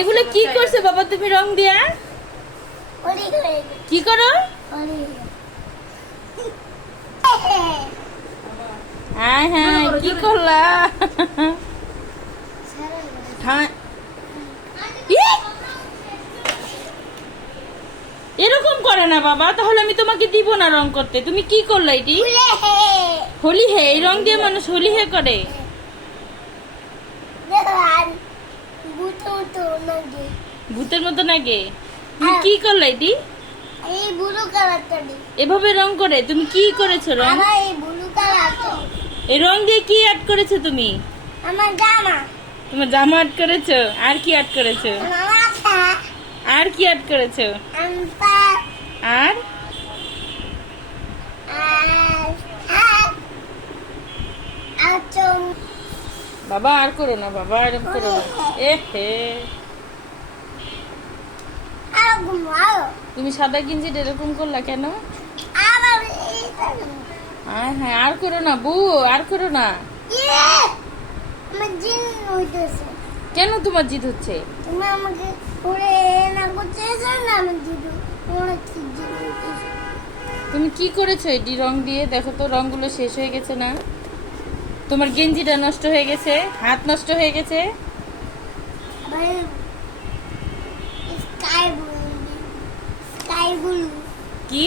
এগুলো কি করছো বাবা তুমি রং দিয়া? কি করো? হ্যাঁ হ্যাঁ কি করলা? হ্যাঁ এরকম করে না বাবা, তাহলে আমি তোমাকে দিব না রং করতে। তুমি কি করলা এটি? হোলি হে, এই রং দিয়ে মানুষ হোলি হে করে? ভূতের মতো লাগে। তুমি কি করলা এটি? এভাবে রং করে? তুমি কি করেছো রং? এই রং দিয়ে কি আর্ট করেছো তুমি? তোমার জামা আর্ট করেছো? আর কি আর্ট করেছো? আর কি আর্ট করেছো? আর বাবা আর করো না বাবা, এরকম করো না। এ হে, তুমি সাদা গেঞ্জিটা এরকম করলা কেন? হ্যাঁ হ্যাঁ আর করো না বউ, আর করো না। কেন তোমার জিদ হচ্ছে? তুমি কি করেছো এটি রং দিয়ে? দেখো তো রংগুলো শেষ হয়ে গেছে না? তোমার গেঞ্জিটা নষ্ট হয়ে গেছে, হাত নষ্ট হয়ে গেছে। কি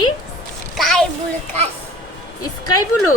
স্কাই ব্লু?